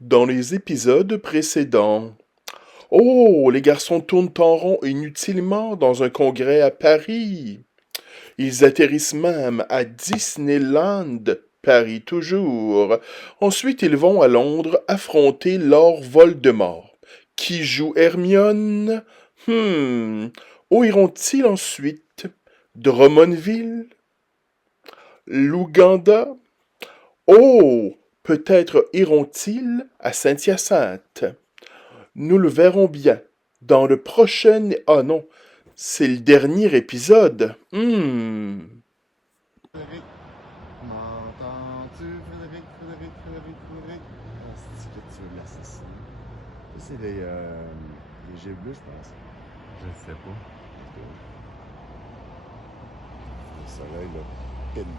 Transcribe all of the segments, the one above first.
Dans les épisodes précédents. Oh, les garçons tournent en rond inutilement dans un congrès à Paris. Ils atterrissent même à Disneyland, Paris toujours. Ensuite, ils vont à Londres affronter Lord Voldemort. Qui joue Hermione? Où iront-ils ensuite? Drummondville? L'Ouganda? Oh, peut-être iront-ils à Saint-Hyacinthe. Nous le verrons bien dans le prochain... Ah non, c'est le dernier épisode. Frédéric, m'entends-tu? Frédéric, Frédéric, Frédéric, Frédéric. Ah, c'est que tu veux l'assassiner. Ça, c'est les G bleus, je pense. Je ne sais pas. Le soleil, là, pile.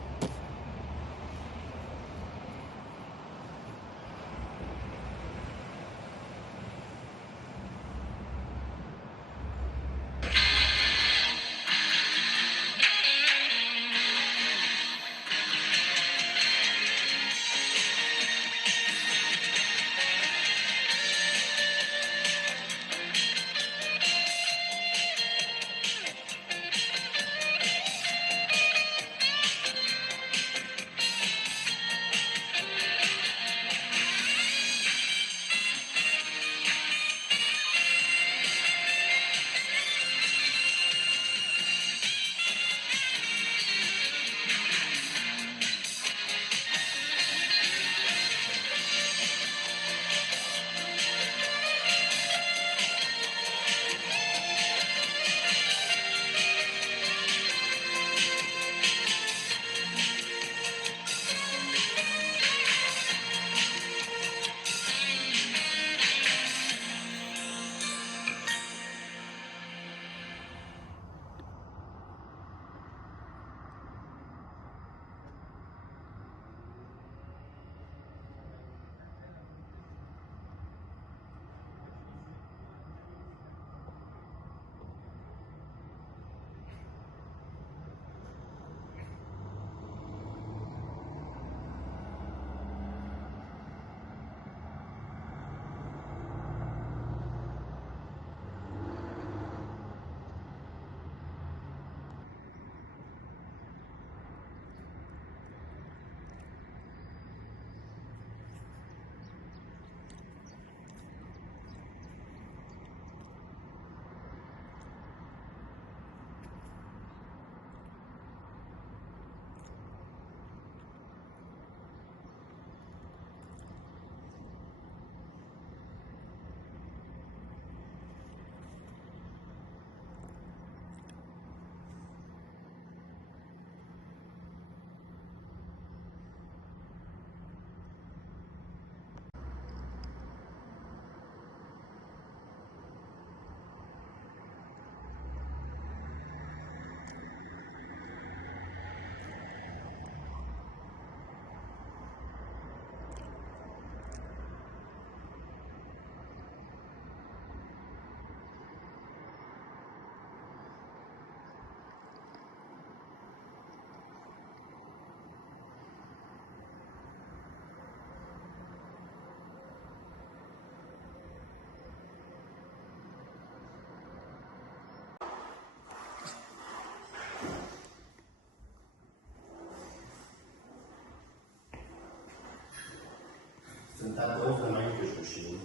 C'est une tatouage de même que je veux chez nous.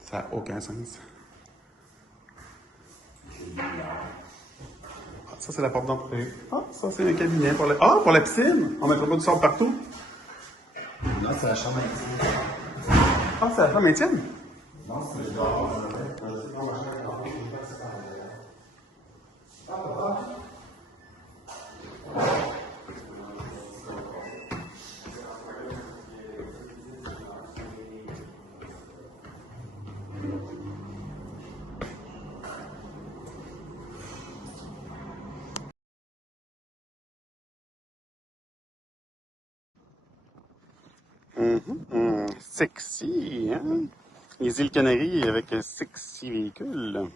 Ça n'a aucun sens. J'ai une lumière. Ah, ça, c'est la porte d'entrée. Ah, ça, c'est un cabinet pour la... Ah, pour la piscine! On mettra pas du sable partout. Non, c'est la chambre intime. Ah, c'est la femme Étienne? Non, c'est le dehors. Je sais pas, ma chambre est dehors. Je sais pas si c'est en arrière. Ah, papa? Sexy, hein? Les îles Canaries avec un sexy véhicule.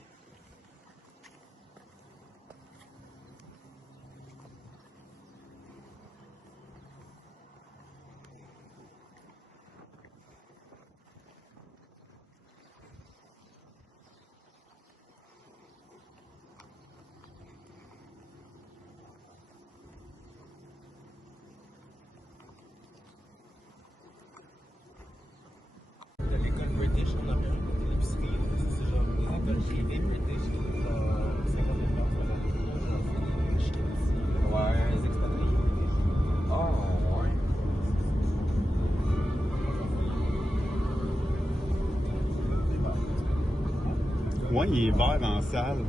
Ouais, il est vert dans la salle.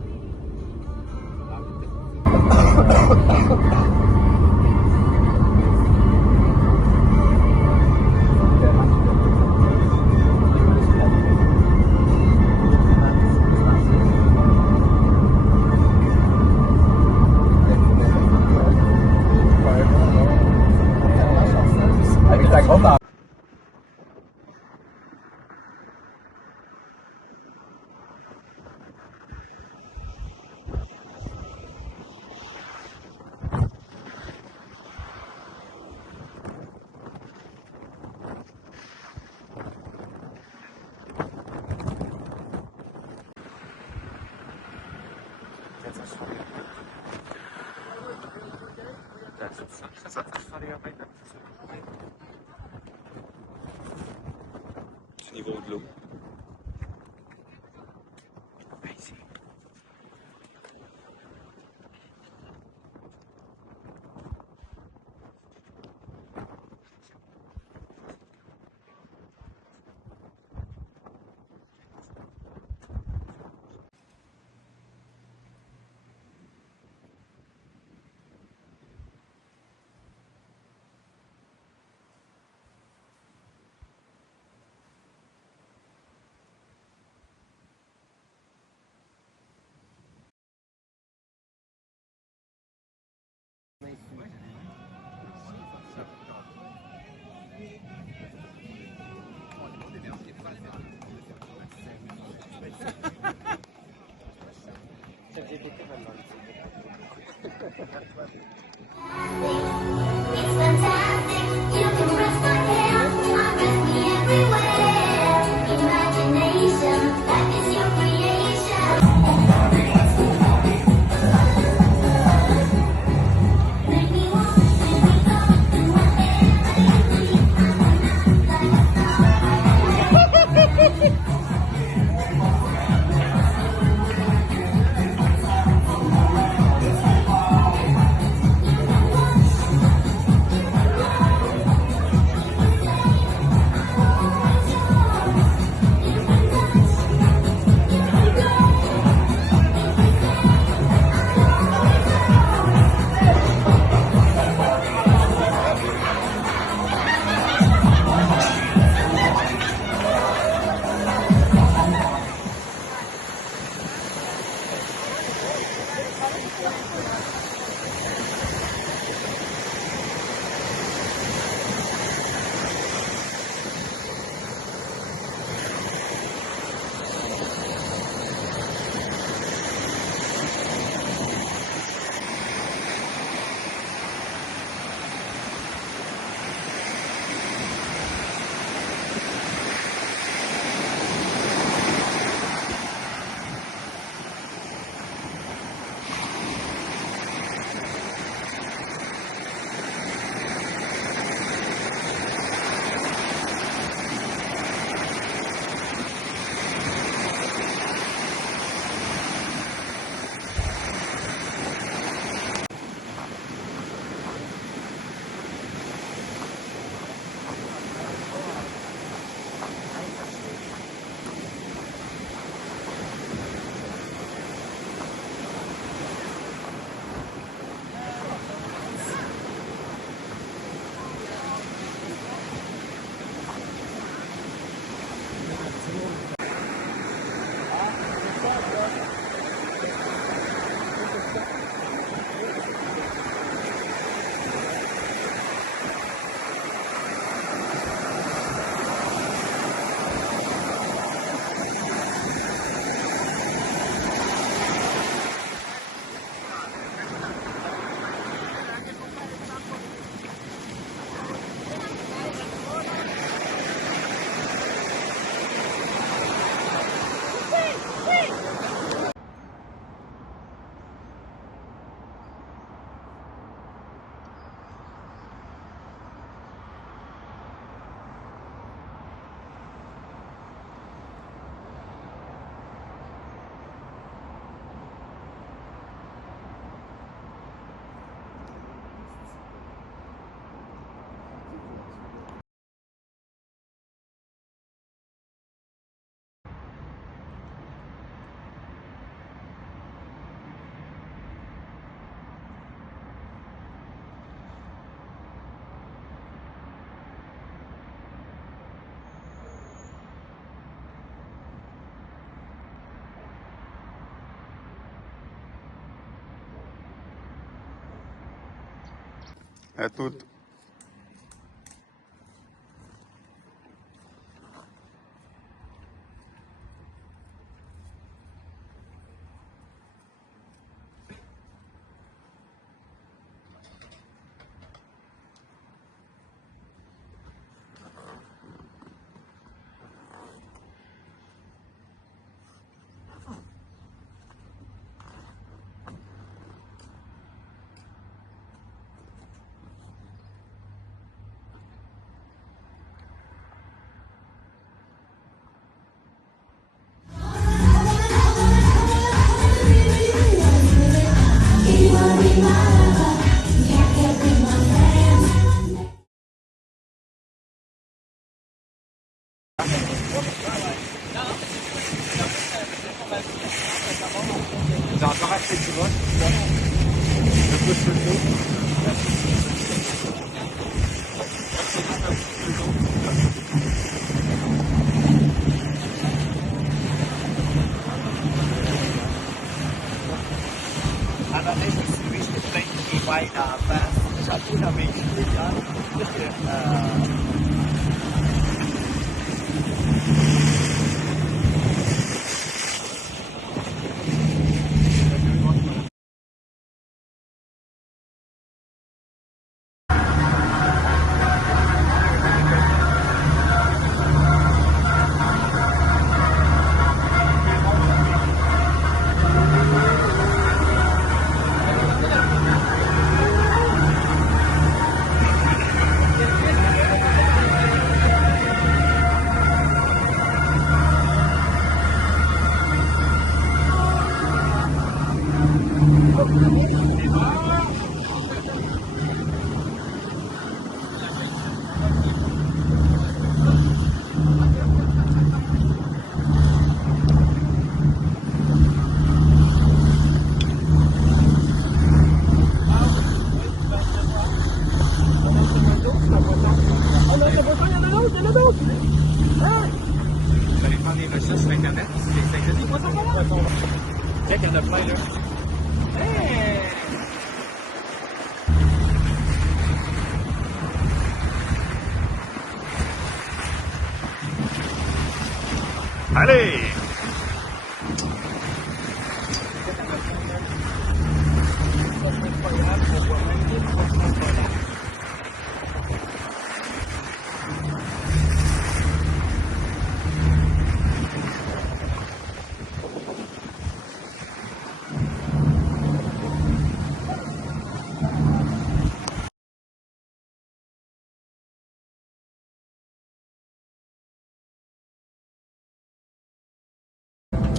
Avec ta grosse. Du niveau de l'eau. It's fantastic. You can rest my hair, undress me everywhere. Imagination, life is your creation. Make me want, make me go, do whatever you need. À toutes. J'ai encore acheté du roche. Je pousse le dos. À un moment donné, je me suis levé, j'étais plein de émail dans la face. J'ai appuyé dans mes cheveux hier. Parce que, vous allez prendre des recherches sur Internet. C'est des poissons volants. Check, il y en a plein là. Hey! Allez!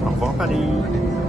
Au revoir, Paris.